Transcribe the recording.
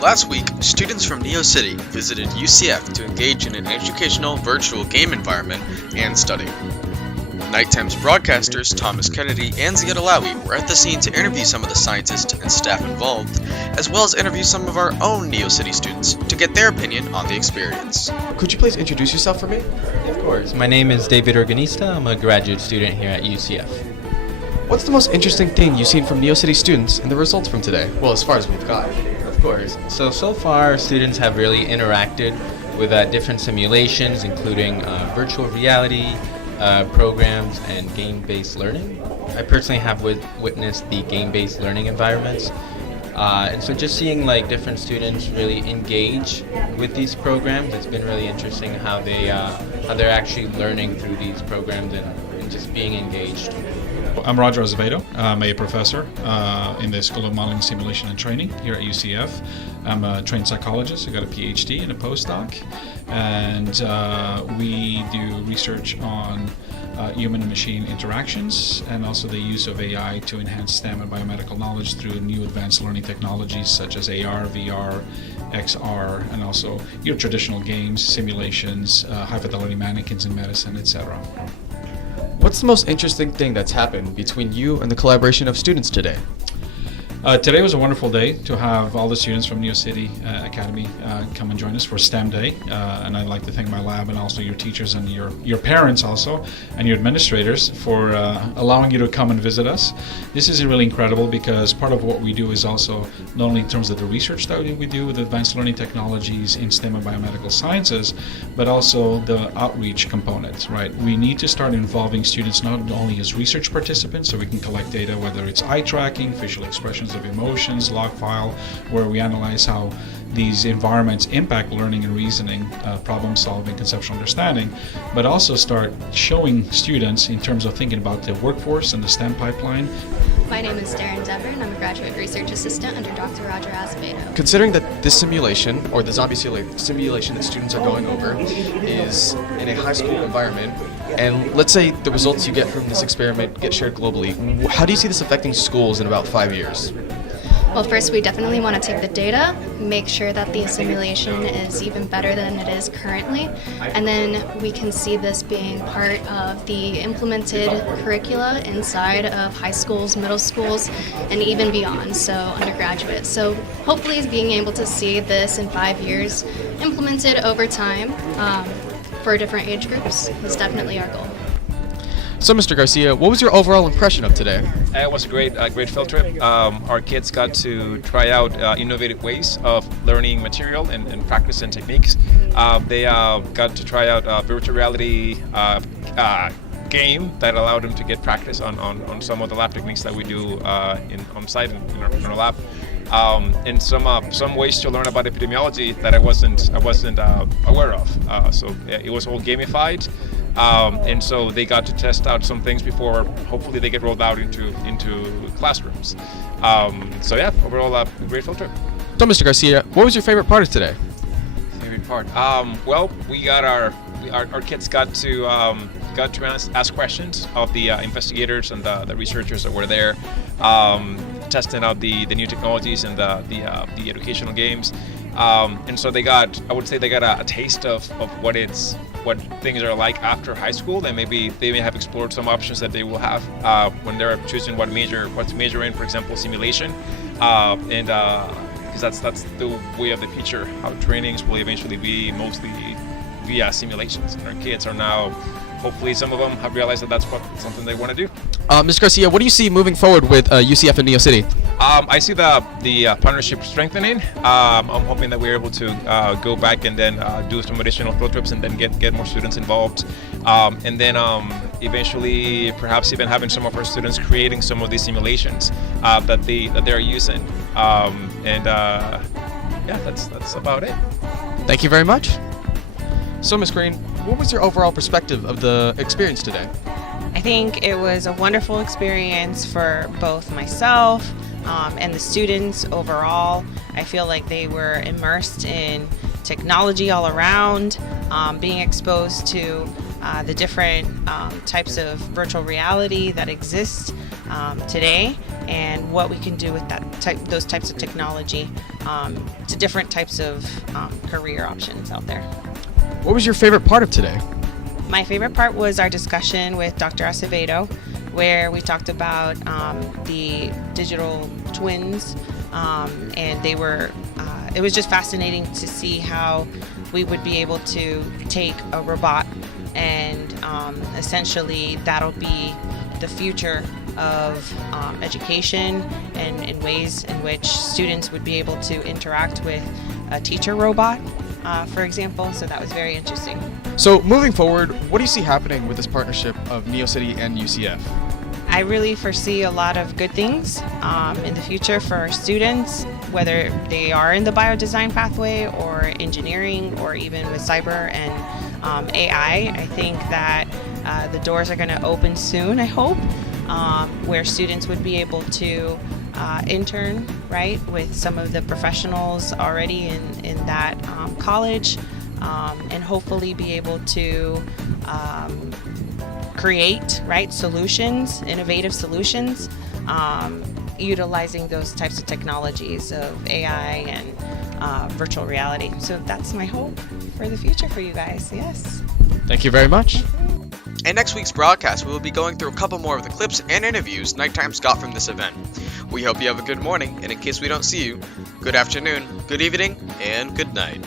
Last week, students from Neo City visited UCF to engage in an educational virtual game environment and study. Nighttime's broadcasters Thomas Kennedy and Ziad Alawi were at the scene to interview some of the scientists and staff involved, as well as interview some of our own Neo City students to get their opinion on the experience. Could you please introduce yourself for me? Of course. My name is David Organista. I'm a graduate student here at UCF. What's the most interesting thing you've seen from Neo City students and the results from today? Well, as far as we've got. Of course. So far, students have really interacted with different simulations, including virtual reality, programs, and game-based learning. I personally have witnessed the game-based learning environments. And so just seeing different students really engage with these programs, it's been really interesting how they're actually learning through these programs and just being engaged. I'm Roger Azevedo. I'm a professor in the School of Modeling, Simulation, and Training here at UCF. I'm a trained psychologist. I got a PhD and a postdoc. And we do research on human and machine interactions and also the use of AI to enhance STEM and biomedical knowledge through new advanced learning technologies such as AR, VR, XR, and also your traditional games, simulations, high-fidelity mannequins in medicine, etc. What's the most interesting thing that's happened between you and the collaboration of students today? Today was a wonderful day to have all the students from Neo City Academy come and join us for STEM Day, and I'd like to thank my lab and also your teachers and your parents also, and your administrators for allowing you to come and visit us. This is really incredible because part of what we do is also not only in terms of the research that we do with advanced learning technologies in STEM and biomedical sciences, but also the outreach component, right? We need to start involving students not only as research participants so we can collect data, whether it's eye tracking, facial expressions of emotions, log file, where we analyze how these environments impact learning and reasoning, problem solving, conceptual understanding, but also start showing students in terms of thinking about the workforce and the STEM pipeline. My name is Darren Dever, and I'm a graduate research assistant under Dr. Roger Azevedo. Considering that this simulation, or the zombie simulation that students are going over, is in a high school environment, and let's say the results you get from this experiment get shared globally, how do you see this affecting schools in about 5 years? Well, first, we definitely want to take the data, make sure that the simulation is even better than it is currently, and then we can see this being part of the implemented curricula inside of high schools, middle schools, and even beyond, so undergraduate. So hopefully being able to see this in 5 years implemented over time for different age groups is definitely our goal. So, Mr. Garcia, what was your overall impression of today? It was a great field trip. Our kids got to try out innovative ways of learning material and practice and techniques. They got to try out a virtual reality game that allowed them to get practice on some of the lab techniques that we do on site in our lab. And some ways to learn about epidemiology that I wasn't aware of. So it was all gamified. And so they got to test out some things before hopefully they get rolled out into classrooms. So yeah, overall a great field trip. So, Mr. Garcia, what was your favorite part of today? Favorite part? Well, we got our kids got to ask questions of the investigators and the researchers that were there, testing out the new technologies and the educational games. And so they got a taste of what things are like after high school, and maybe they may have explored some options that they will have when they're choosing what to major in, for example, simulation, because that's the way of the future. How trainings will eventually be mostly via simulations, and our kids are now, hopefully some of them have realized that that's something they want to do. Mr. Garcia, what do you see moving forward with UCF and Neo City? I see the partnership strengthening. I'm hoping that we're able to go back and then do some additional field trips and then get more students involved. And then eventually perhaps even having some of our students creating some of these simulations that they're using. Yeah, that's about it. Thank you very much. So, Ms. Green, what was your overall perspective of the experience today? I think it was a wonderful experience for both myself and the students overall. I feel like they were immersed in technology all around, being exposed to the different types of virtual reality that exist today, and what we can do with those types of technology to different types of career options out there. What was your favorite part of today? My favorite part was our discussion with Dr. Acevedo, where we talked about the digital twins, and they were. It was just fascinating to see how we would be able to take a robot and essentially that'll be the future of education and in ways in which students would be able to interact with a teacher robot, for example. So that was very interesting. So moving forward, what do you see happening with this partnership of NeoCity and UCF? I really foresee a lot of good things in the future for our students, whether they are in the biodesign pathway or engineering or even with cyber and AI. I think that the doors are going to open soon, I hope, where students would be able to intern, right, with some of the professionals already in that college, and hopefully be able to create, right, solutions, innovative solutions, utilizing those types of technologies of AI and virtual reality. So that's my hope for the future for you guys. Yes. Thank you very much. In next week's broadcast, we will be going through a couple more of the clips and interviews Nighttimes got from this event. We hope you have a good morning, and in case we don't see you, good afternoon, good evening, and good night.